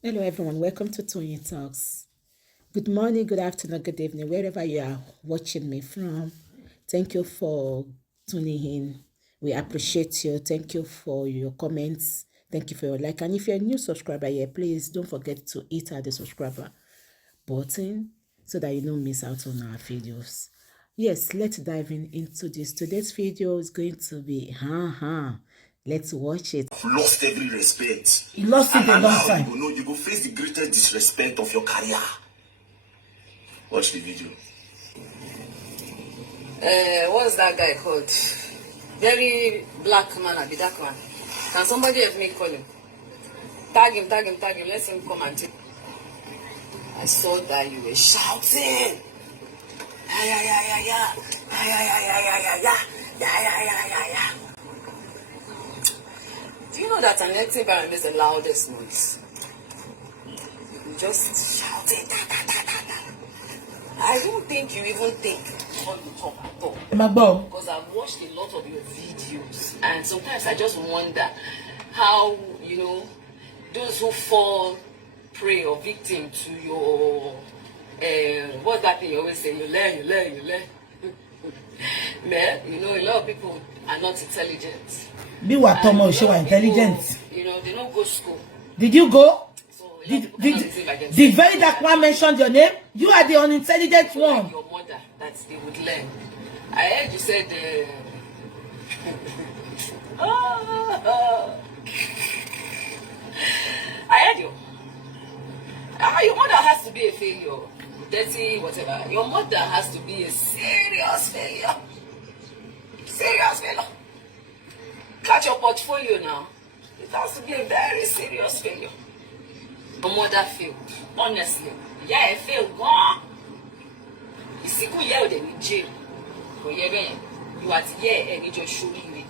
Hello, everyone. Welcome to Tony Talks. Good morning, good afternoon, good evening, wherever you are watching me from. Thank you for tuning in. We appreciate you. Thank you for your comments. Thank you for your like. And if you're a new subscriber here, please don't forget to hit the subscriber button so that you don't miss out on our videos. Yes, let's dive into this. Today's video is going to be Let's watch it. Lost every respect. You lost it a long time. You go face the greatest disrespect of your career. Watch the video. What's that guy called? Very black man, a dark man. Can somebody help me call him? Tag him. Let him come and take. I saw that you were shouting. Yeah. Do you know that an empty environment is the loudest noise? You just shouting. I don't think you even think before you talk at all. Because I've watched a lot of your videos, and sometimes I just wonder how, those who fall prey or victim to your what's that thing you always say? You learn. Man, a lot of people are not intelligent. Be what Thomas show intelligent. They don't go to school. Did you go? So Did Theverydarkblackman mention your name? You are the unintelligent one. Like your mother, that they would learn. I heard you said I heard you. Your mother has to be a failure. Dirty, whatever. Your mother has to be a serious failure. Serious failure. Catch your portfolio now. It has to be a very serious failure. Your mother failed. Honestly. Yeah, I failed. Gone. You see, go here in jail. Go here, you are here and you just show me.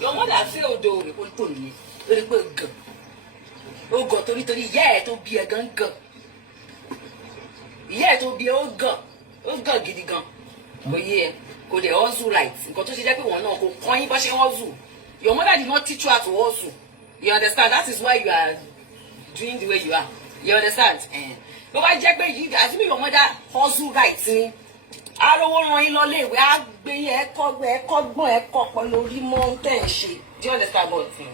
Your mother failed though. Oh God, yeah, to be a gun. Yeah, to be a gun. Oh God, get the gun. Go here. Go the hustle right. Go to see that people no go coin but she hustle. Your mother did not teach you how to hustle. You understand? That is why you are doing the way you are. You understand? But why Jack you as your mother hustle right? I don't want to run in we are being a cock lori mountain shit. Do you understand what thing?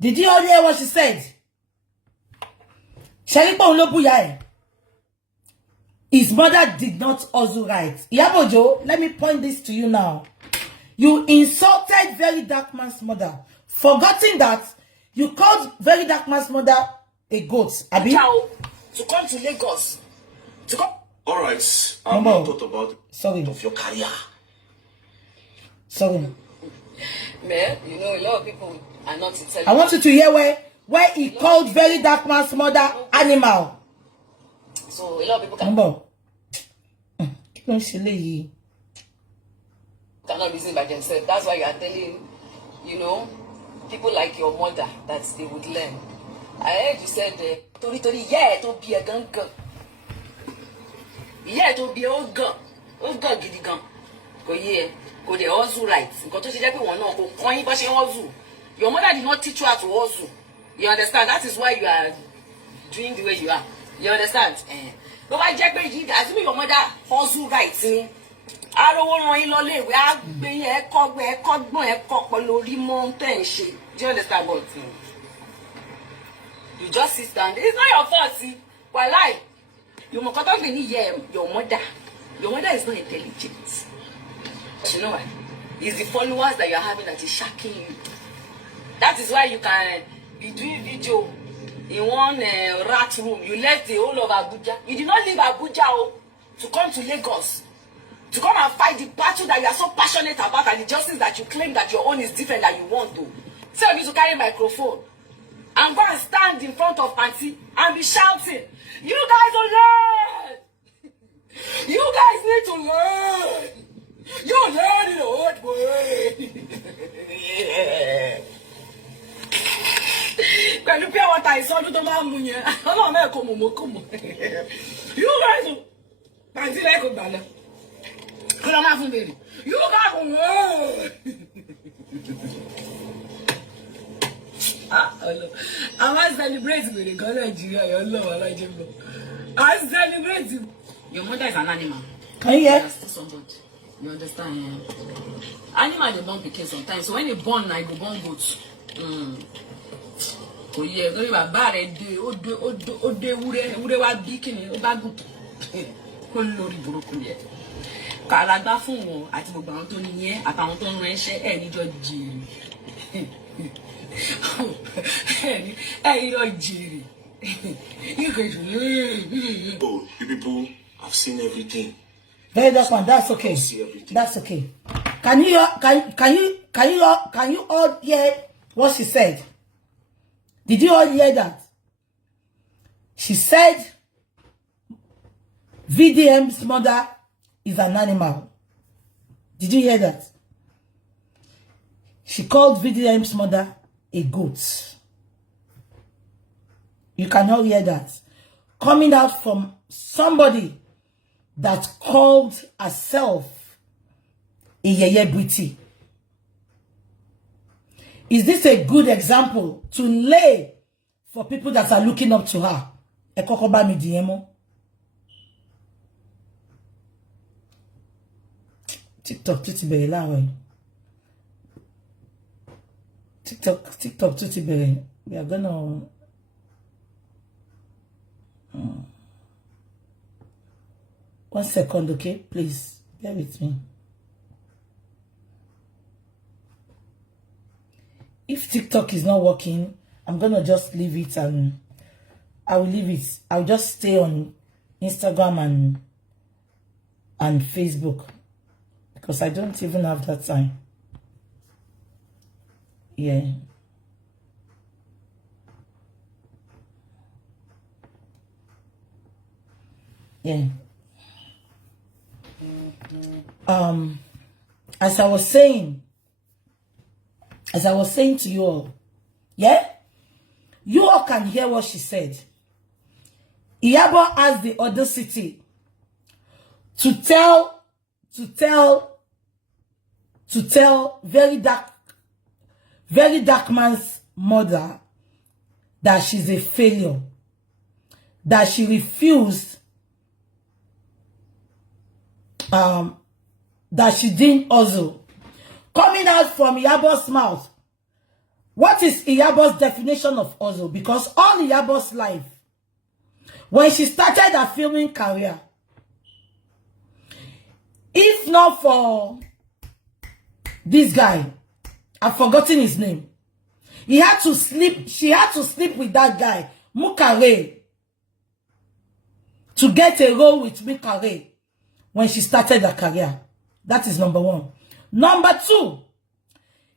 Did you all hear what she said? His mother did not hustle right. Iyabo, let me point this to you now. You insulted Theverydarkman's mother, forgetting that you called Theverydarkman's mother a goat. Abi? To come to Lagos. To come. All right. I've not thought about of your career. Sorry. Man, a lot of people are not intelligent. I want you to hear where he called Theverydarkman's mother animal. So a lot of people cannot reason by themselves. That's why you are telling, people like your mother that they would learn. I heard you said, yeah, to be a gun. Yeah, to be a gun. Oh God, get the gun. Go here. Go the hustle right. Go to see that people no go coin but she hustle. Your mother did not teach you how to hustle. You understand? That is why you are doing the way you are. You understand? But why Jack you as your mother hustle right? I don't want to run in we are being a cock lori mountain shit. Do you understand what thing? You just sit down. It's not your fault, see. Why lie? You must not be your mother. Your mother is not intelligent. You know why? It's the followers that you're having that is shocking you. That is why you can be doing video in one rat room. You left the whole of Abuja. You did not leave Abuja to come to Lagos. To come and fight the battle that you are so passionate about and the justice that you claim that your own is different than you want to. Tell me to carry a microphone and go and stand in front of Auntie and be shouting, you guys will learn! You guys need to learn! You learn in the hard way! Pẹ̀lú pé àwọn ta ìsọdún tó máa ń mú yẹn, ọlọ́run mẹ́ẹ̀kọ́ mọ̀mọ́kọ́mọ́. You guys will... Pàǹtí lẹ́kọ̀ọ́ gbà lọ. Kí ló máa fún bèrè? You guys will learn! I want to celebrate with the God Nigeria. Your love, I like him. I celebrate you. Your mother is an animal. Can you hear? Somebody. You understand? Yeah. Animal they born pikin sometimes. So when they born, I go born goats. Oh yeah, no, you are bad. Ode ure wa bikini, o ba good. Ko lórí burúkú yẹ. Kàlágbá fún wọn àti gbogbo àwọn tó níyẹn àtàwọn tó ń ránṣẹ́ ẹ níjọ jèrè. Ẹ níjọ jèrè. Oh, you people have seen everything. Verydarkman, that's okay. That's okay. Can you all hear what she said? Did you all hear that? She said VDM's mother is an animal. Did you hear that? She called VDM's mother a goat. You cannot hear that. Coming out from somebody that called herself a yeye Bukky. Is this a good example to lay for people that are looking up to her? Ekokoba mi diemo. TikTok tuti bere lawe. TikTok tuti bere. We are gonna one second, okay? Please bear with me. If TikTok is not working, I'm gonna just leave it and I will leave it. I'll just stay on Instagram and Facebook because I don't even have that time. Yeah. Yeah. As I was saying to you all, yeah, you all can hear what she said. Iyabo has the audacity to tell Verydarkman's mother that she's a failure, that she refused, that she didn't hustle. Coming out from Iyabo's mouth. What is Iyabo's definition of hustle? Because all Iyabo's life, when she started her filming career, if not for this guy, I've forgotten his name. He had to sleep, she had to sleep with that guy, Mukare, to get a role with Mukare when she started her career. That is number one. Number two,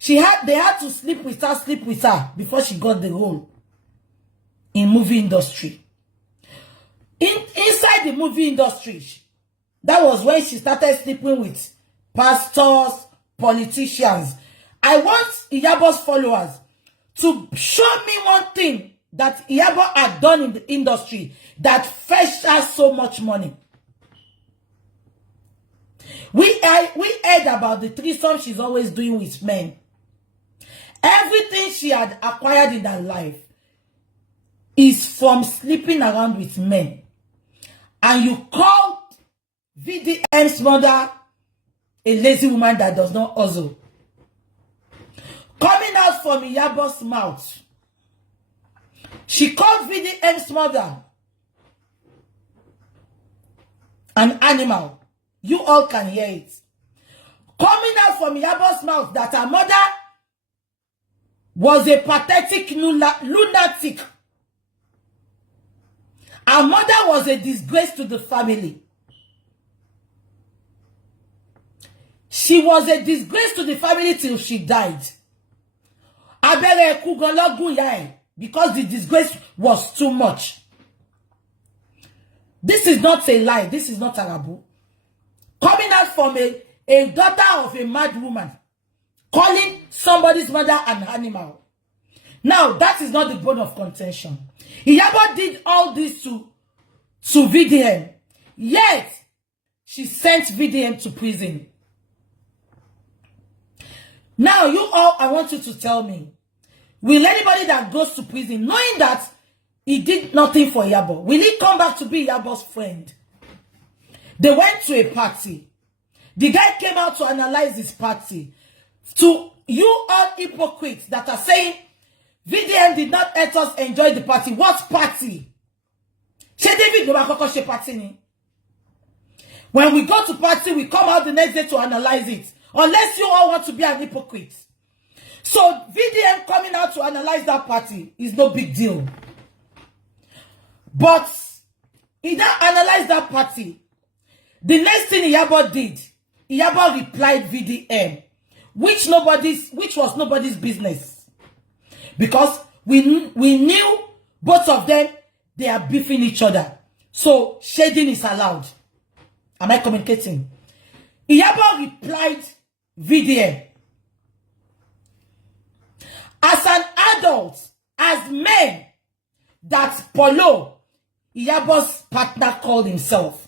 they had to sleep with her before she got the role in movie industry. Inside the movie industry, that was when she started sleeping with pastors, politicians. I want Iyabo's followers to show me one thing that Iyabo had done in the industry that fetched her so much money. We heard about the threesome she's always doing with men. Everything she had acquired in her life is from sleeping around with men. And you called VDM's mother a lazy woman that does not hustle. Coming out from Iyabo's mouth, she called VDM's mother an animal. You all can hear it. Coming out from Iyabo's mouth that her mother was a pathetic lunatic. Her mother was a disgrace to the family. She was a disgrace to the family till she died. Because the disgrace was too much. This is not a lie. This is not a rabu. Coming out from a daughter of a mad woman, calling somebody's mother an animal. Now, that is not the bone of contention. Iyabo did all this to VDM. Yet, she sent VDM to prison. Now, you all, I want you to tell me, Will anybody that goes to prison, knowing that he did nothing for Iyabo, will he come back to be Iyabo's friend? They went to a party. The guy came out to analyze his party. To you all hypocrites that are saying VDM did not let us enjoy the party. What party? When we go to party, we come out the next day to analyze it. Unless you all want to be an hypocrite. So VDM coming out to analyze that party is no big deal. But he now analyzed that party. The next thing Iyabo did, Iyabo replied VDM, which was nobody's business. Because we knew both of them, they are beefing each other. So shading is allowed. Am I communicating? Iyabo replied VDM. As an adult, as men, that Polo, Iyabo's partner, called himself.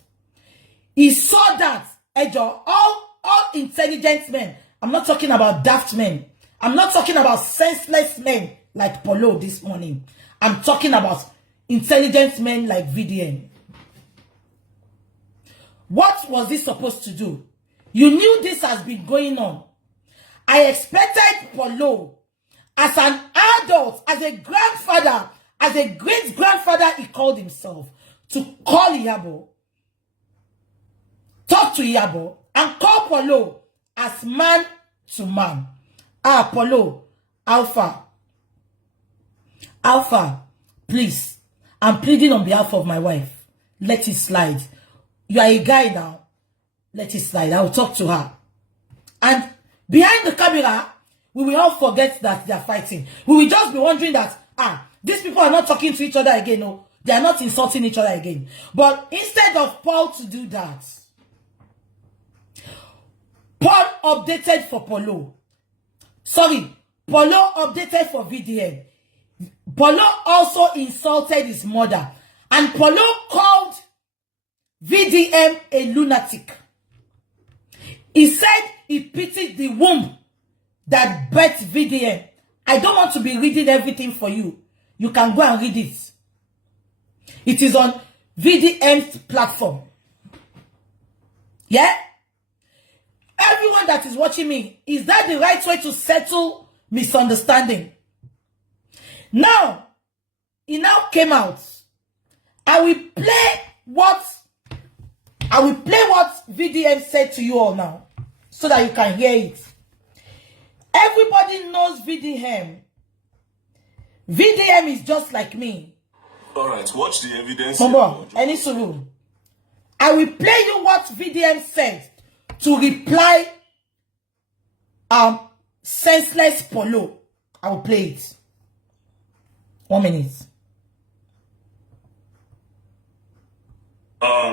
He saw that all intelligent men. I'm not talking about daft men. I'm not talking about senseless men like Polo this morning. I'm talking about intelligent men like VDM. What was he supposed to do? You knew this has been going on. I expected Polo, as an adult, as a grandfather, as a great-grandfather he called himself, to call Iyabo, talk to Iyabo, and call Polo as man to man. Polo, Alpha, please, I'm pleading on behalf of my wife. Let it slide. You are a guy now. Let it slide. I will talk to her. And behind the camera, we will all forget that they are fighting. We will just be wondering that, these people are not talking to each other again. No, they are not insulting each other again. But instead of Paul to do that, Paul updated for Polo. Sorry, Polo updated for VDM. Polo also insulted his mother. And Polo called VDM a lunatic. He said he pitied the womb that birthed VDM. I don't want to be reading everything for you. You can go and read it. It is on VDM's platform. Yeah? Everyone that is watching me, is that the right way to settle misunderstanding? Now, he now came out. I will play what VDM said to you all now, so that you can hear it. Everybody knows VDM. VDM is just like me. Alright, watch the evidence. Mama, any suru. I will play you what VDM said to reply senseless Polo. I will play it. 1 minute.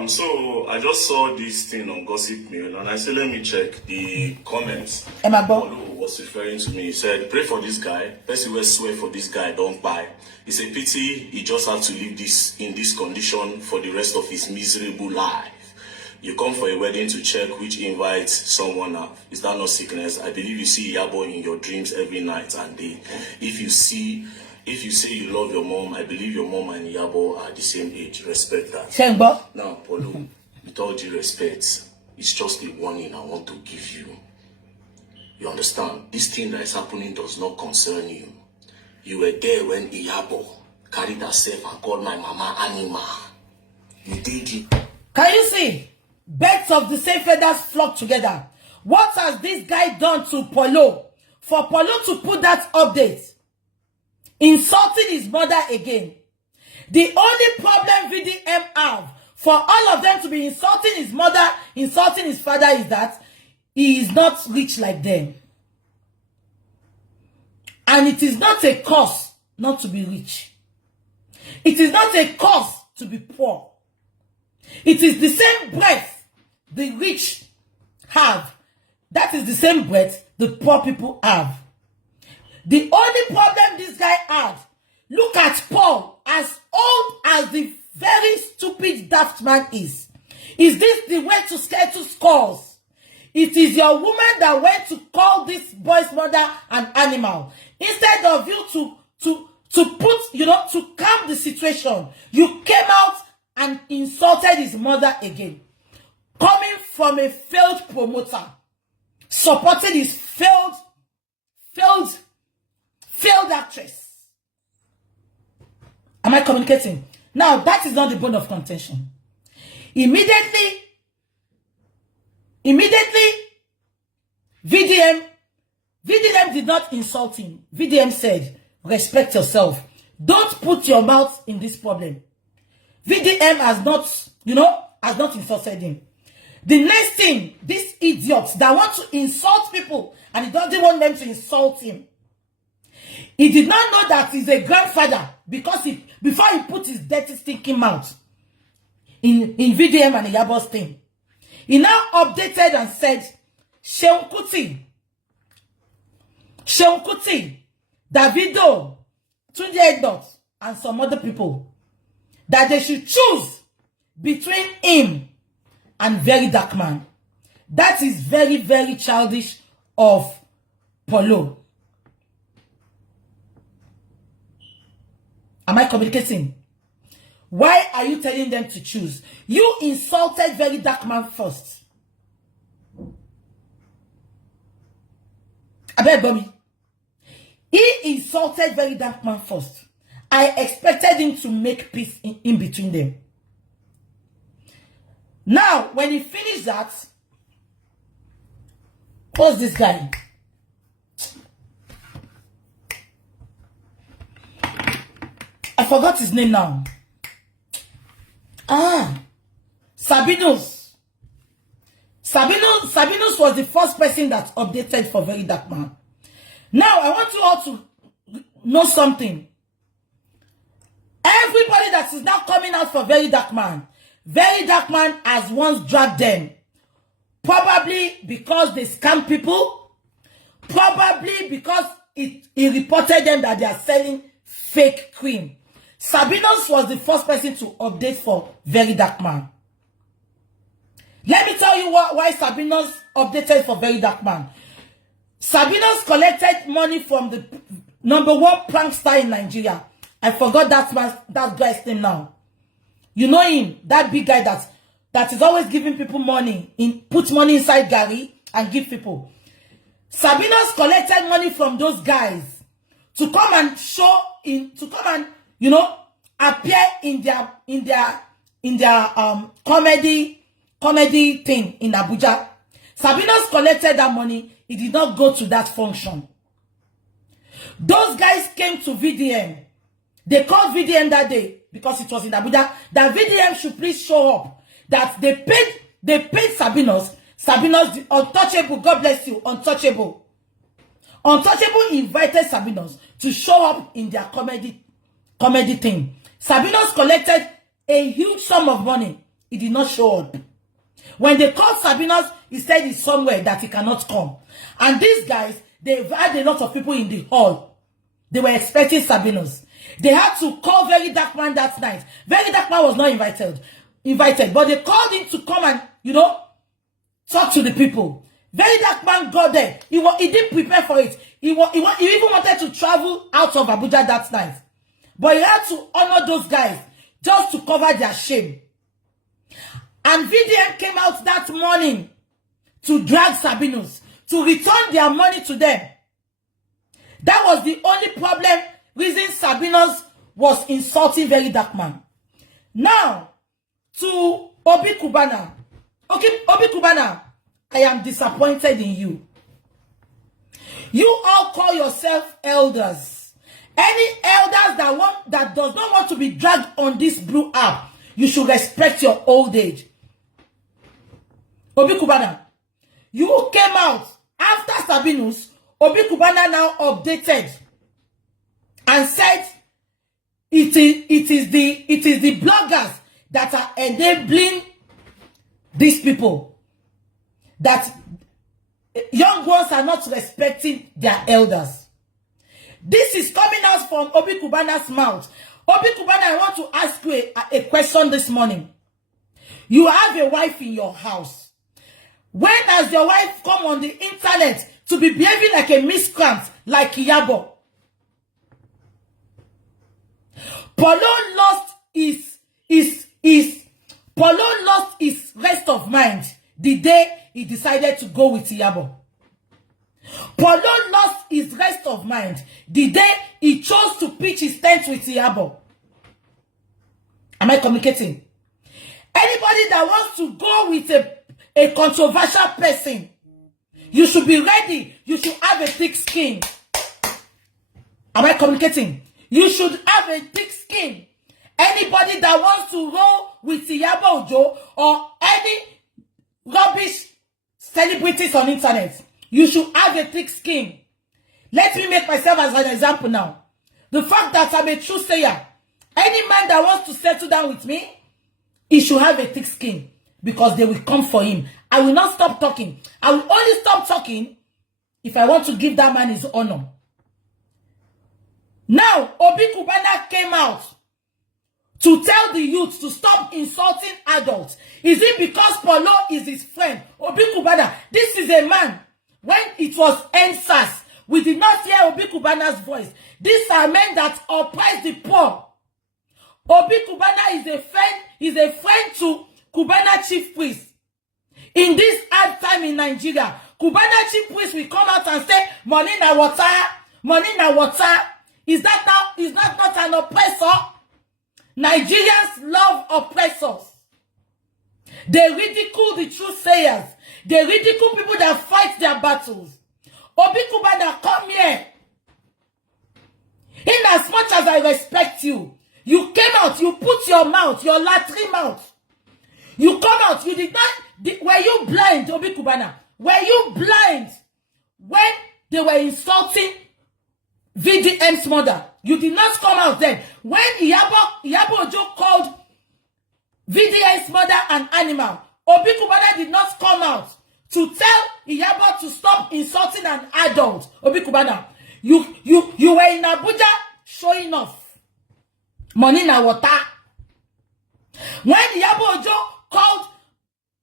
So I just saw this thing on Gossip Mail and I said, let me check the comments. Paulo was referring to me. He said, pray for this guy. Person will swear for this guy, don't buy. It's a pity he just had to live in this condition for the rest of his miserable life. You come for a wedding to check which invites someone up. Is that not sickness? I believe you see Iyabo in your dreams every night and day. If you say you love your mom, I believe your mom and Iyabo are the same age. Respect that. Now, Polo, with all due respect, it's just a warning I want to give you. You understand? This thing that is happening does not concern you. You were there when Iyabo carried herself and called my mama Anima. You did it. Can you see? Birds of the same feathers flock together. What has this guy done to Polo? For Polo to put that update, insulting his mother again. The only problem VDM have for all of them to be insulting his mother, insulting his father, is that he is not rich like them. And it is not a cause not to be rich. It is not a cause to be poor. It is the same breath the rich have. That is the same breath the poor people have. The only problem this guy had, look at Paul, as old as the very stupid daft man is this the way to settle scores? It is your woman that went to call this boy's mother an animal. Instead of you to put, to calm the situation, you came out and insulted his mother again. Coming from a failed promoter, supporting his failed actress. Am I communicating? Now, that is not the bone of contention. Immediately, VDM did not insult him. VDM said, respect yourself. Don't put your mouth in this problem. VDM has not insulted him. The next thing, these idiots that want to insult people and he doesn't want them to insult him. He did not know that he's a grandfather because before he put his dirty stinking mouth in VDM and Iyabo's thing. He now updated and said, Seun Kuti, Davido, Tundeeadnut, and some other people, that they should choose between him and Theverydarkblackman. That is very, very childish of Polo. Am I communicating? Why are you telling them to choose? You insulted Theverydarkblackman first. I beg Bobby. He insulted Theverydarkblackman first. I expected him to make peace in between them. Now, when he finished that, what's this guy? I forgot his name now. Sabinos. Sabinos was the first person that updated for Theverydarkblackman. Now, I want you all to know something. Everybody that is now coming out for Theverydarkblackman has once dragged them. Probably because they scam people. Probably because he reported them that they are selling fake cream. Sabinos was the first person to update for Theverydarkblackman. Let me tell you why Sabinos updated for Theverydarkblackman. Sabinos collected money from the #1 prankster in Nigeria. I forgot that guy's name now. You know him, that big guy that is always giving people money, put money inside Gary and give people. Sabinos collected money from those guys to come and appear in their comedy thing in Abuja. Sabinos collected that money. He did not go to that function. Those guys came to VDM. They called VDM that day because it was in Abuja that VDM should please show up. That they paid Sabinos. Sabinos, the untouchable, God bless you, untouchable. Untouchable invited Sabinos to show up in their comedy thing. Sabinos collected a huge sum of money. He did not show up. When they called Sabinos, he said he's somewhere that he cannot come. And these guys, they've had a lot of people in the hall. They were expecting Sabinos. They had to call Theverydarkblackman that night. Theverydarkblackman was not invited, but they called him to come and, talk to the people. Theverydarkblackman got there. He didn't prepare for it. He even wanted to travel out of Abuja that night. But he had to honor those guys just to cover their shame. And VDM came out that morning to drag Sabinos, to return their money to them. That was the only reason Sabinos was insulting Theverydarkblackman. Now, to Obi Cubana. Okay, Obi Cubana, I am disappointed in you. You all call yourself elders. Any elders that does not want to be dragged on this blue app, you should respect your old age. Obi Cubana, you came out after Sabinos. Obi Cubana now updated and said it is the bloggers that are enabling these people, that young ones are not respecting their elders. This is coming out from Obi Cubana's mouth. Obi Cubana, I want to ask you a question this morning. You have a wife in your house. When has your wife come on the internet to be behaving like a miscreant, like Iyabo? Polo lost his rest of mind the day he decided to go with Iyabo. Polo lost his rest of mind the day he chose to pitch his tent with Iyabo. Am I communicating? Anybody that wants to go with a controversial person, you should be ready. You should have a thick skin. Am I communicating? You should have a thick skin. Anybody that wants to roll with Iyabo Ojo or any rubbish celebrities on internet, you should have a thick skin. Let me make myself as an example now. The fact that I'm a true sayer, any man that wants to settle down with me, he should have a thick skin because they will come for him. I will not stop talking. I will only stop talking if I want to give that man his honor. Now, Obi Cubana came out to tell the youth to stop insulting adults. Is it because Polo is his friend? Obi Cubana, this is a man. When it was NSAS, we did not hear Obi Cubana's voice. These are men that oppress the poor. Obi Cubana is a friend to Cubana chief priest. In this hard time in Nigeria, Cubana chief priest will come out and say, money na water, money na water. Is that not an oppressor? Nigerians love oppressors. They ridicule the truth sayers. They ridicule people that fight their battles. Obi Cubana, come here. In as much as I respect you, you came out, you put your mouth, your latrine mouth. You come out, you did not, were you blind, Obi Cubana? Were you blind when they were insulting VDM's mother? You did not come out then. When Iyabo Ojo called VDM's mother an animal, Obi Cubana did not come out to tell Iyabo to stop insulting an adult. Obi Cubana, you were in Abuja showing off. Money na water. When Iyabo Ojo called,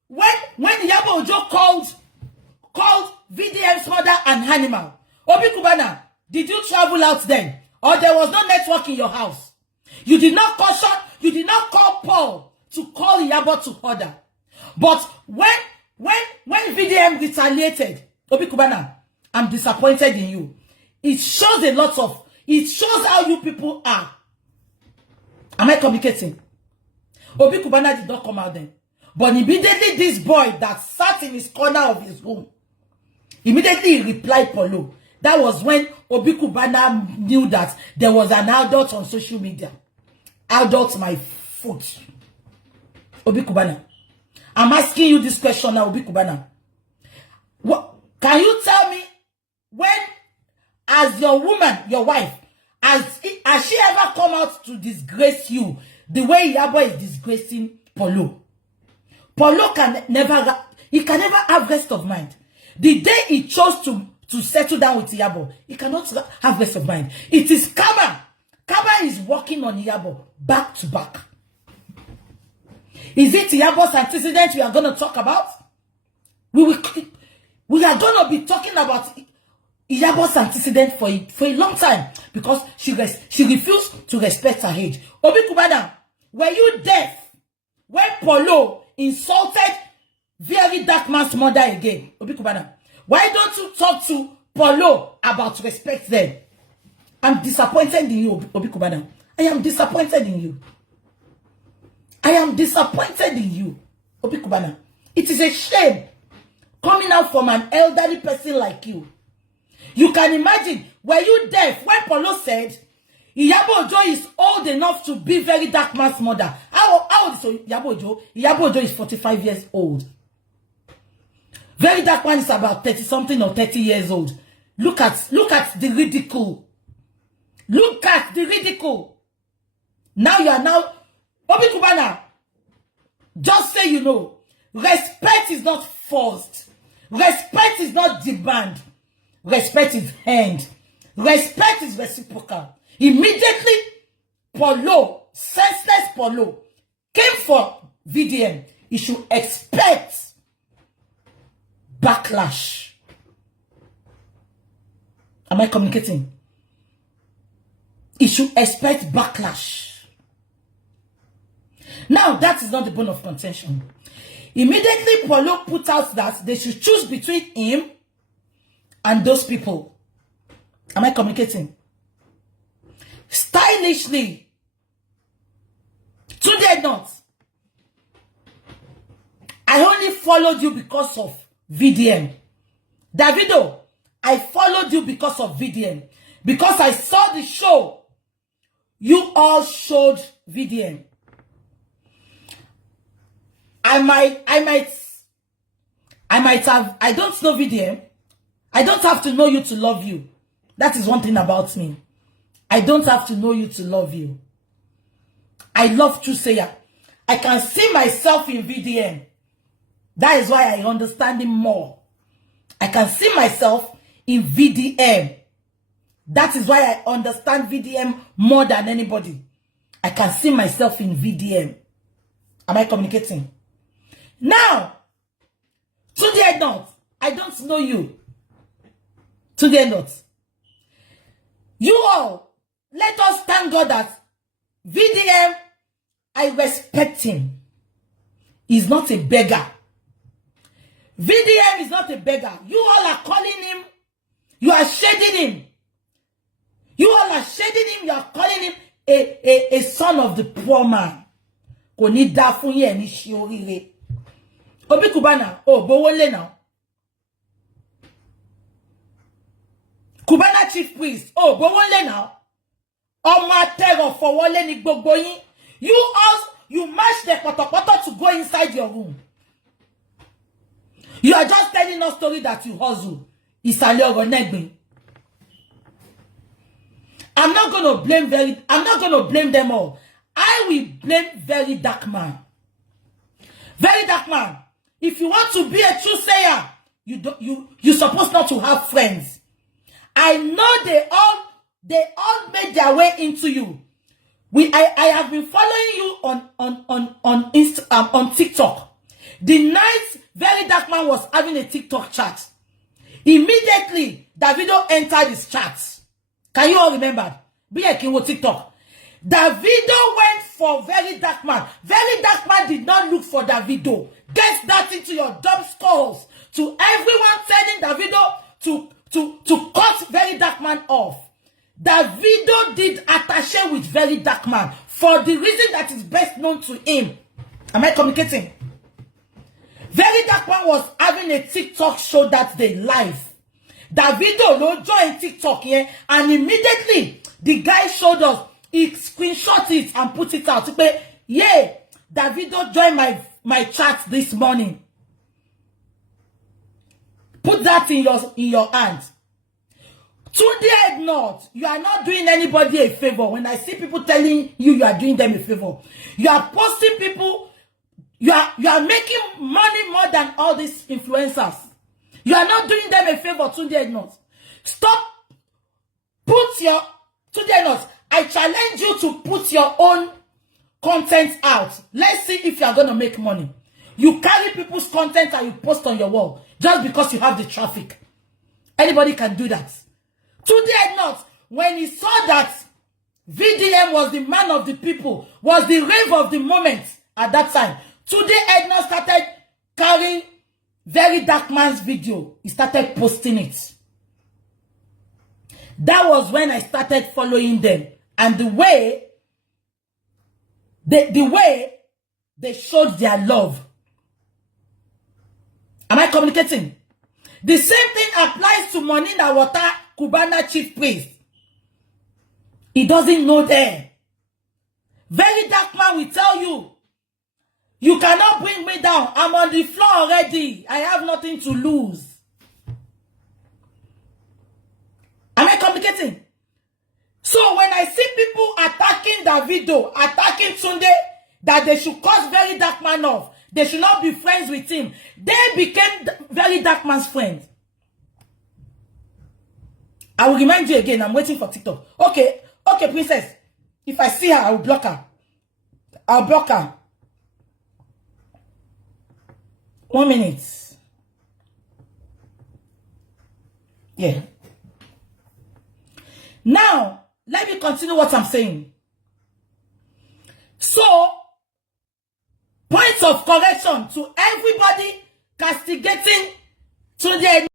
when Iyabo Ojo called VDM's mother an animal, Obi Cubana, did you travel out then? Or there was no network in your house? You did not caution, you did not call Paul to call Iyabo to order. But when VDM retaliated, Obi Cubana, I'm disappointed in you. It shows it shows how you people are. Am I communicating? Obi Cubana did not come out then. But immediately this boy that sat in his corner of his room, immediately he replied Polo. That was when Obi Cubana knew that there was an adult on social media. Adult my foot. Obi Cubana. I'm asking you this question now, Obi Cubana. What, can you tell me when, as your woman, your wife, has she ever come out to disgrace you the way Iyabo is disgracing Polo? Polo can never have rest of mind. The day he chose to settle down with Iyabo, he cannot have rest of mind. It is Kaba. Kaba is working on Iyabo back to back. Is it Iyabo's antecedent we are going to talk about? We are going to be talking about Iyabo's antecedent for a long time because she refused to respect her age. Obi Cubana, were you deaf when Polo insulted Theverydarkman's mother again? Obi Cubana, why don't you talk to Polo about respect then? I'm disappointed in you, Obi Cubana. I am disappointed in you. I am disappointed in you, Obi Cubana. It is a shame coming out from an elderly person like you. You can imagine, were you deaf when Polo said Iyabo Ojo is old enough to be Theverydarkman's mother? How old is Iyabo Ojo? Iyabo Ojo is 45 years old. Theverydarkman is about 30-something or 30 years old. Look at the ridicule. Look at the ridicule. Now you are now, Obi Cubana, just say you know, respect is not forced. Respect is not demand. Respect is earned. Respect is reciprocal. Immediately, Polo, senseless Polo, came for VDM. You should expect backlash. Am I communicating? He should expect backlash. Now, that is not the bone of contention. Immediately, Paulo put out that they should choose between him and those people. Am I communicating? Stylishly, Tundeeadnut, I only followed you because of VDM. Davido, I followed you because of VDM. Because I saw the show. You all showed VDM. I might have, I don't know VDM. I don't have to know you to love you. That is one thing about me. I don't have to know you to love you. I love Trusayer. I can see myself in VDM. That is why I understand him more. I can see myself in VDM. That is why I understand VDM more than anybody. I can see myself in VDM. Am I communicating? Now, Tundeeadnut, I don't know you. Tundeeadnut. You all, let us thank God that VDM, I respect him. He's not a beggar. VDM is not a beggar. You all are calling him. You are shading him. You all are shading him. You are calling him a son of the poor man. Obi Cubana. Oh, Bowole now. Cubana chief priest. Oh, Bowole now. Oh, my terror for Wole ni gbogbo yin. You match the potopoto to go inside your room. You are just telling us story that you hustle. I'm not going to blame them all. I will blame Theverydarkblackman. Theverydarkblackman, if you want to be a true sayer, you're supposed not to have friends. I know they all made their way into you. I have been following you on TikTok. The night Theverydarkblackman was having a TikTok chat, immediately Davido entered his chat. Can you all remember? Be a king with TikTok. Davido went for Theverydarkblackman. Theverydarkblackman did not look for Davido. Get that into your dumb skulls. To everyone telling Davido to cut Theverydarkblackman off. Davido did attaché with Theverydarkblackman for the reason that is best known to him. Am I communicating? Theverydarkblackman was having a TikTok show that day live. Davido no join TikTok here, and immediately the guy showed us. He screenshot it and put it out. Yeah, Davido joined my chat this morning. Put that in your hands. Tundeeadnut, you are not doing anybody a favor. When I see people telling you are doing them a favor, you are posting people. You are making money more than all these influencers. You are not doing them a favor, Tundeeadnut. Stop. Tundeeadnut, I challenge you to put your own content out. Let's see if you are going to make money. You carry people's content and you post on your wall just because you have the traffic. Anybody can do that. Tundeeadnut, when he saw that VDM was the man of the people, was the rave of the moment at that time, Tundeeadnut started carrying Theverydarkblackman's video. He started posting it. That was when I started following them. And the way they showed their love. Am I communicating? The same thing applies to Monina Water Cubana chief priest. He doesn't know them. Theverydarkblackman will tell you, you cannot bring me down. I'm on the floor already. I have nothing to lose. Am I communicating? So when I see people attacking Davido, attacking Tunde, that they should cut Theverydarkblackman off, they should not be friends with him, they became Theverydarkblackman's friend. I will remind you again, I'm waiting for TikTok. Okay, princess. If I see her, I will block her. I'll block her. 1 minute. Yeah. Now, let me continue what I'm saying. So, points of correction to everybody castigating Tundeeadnut.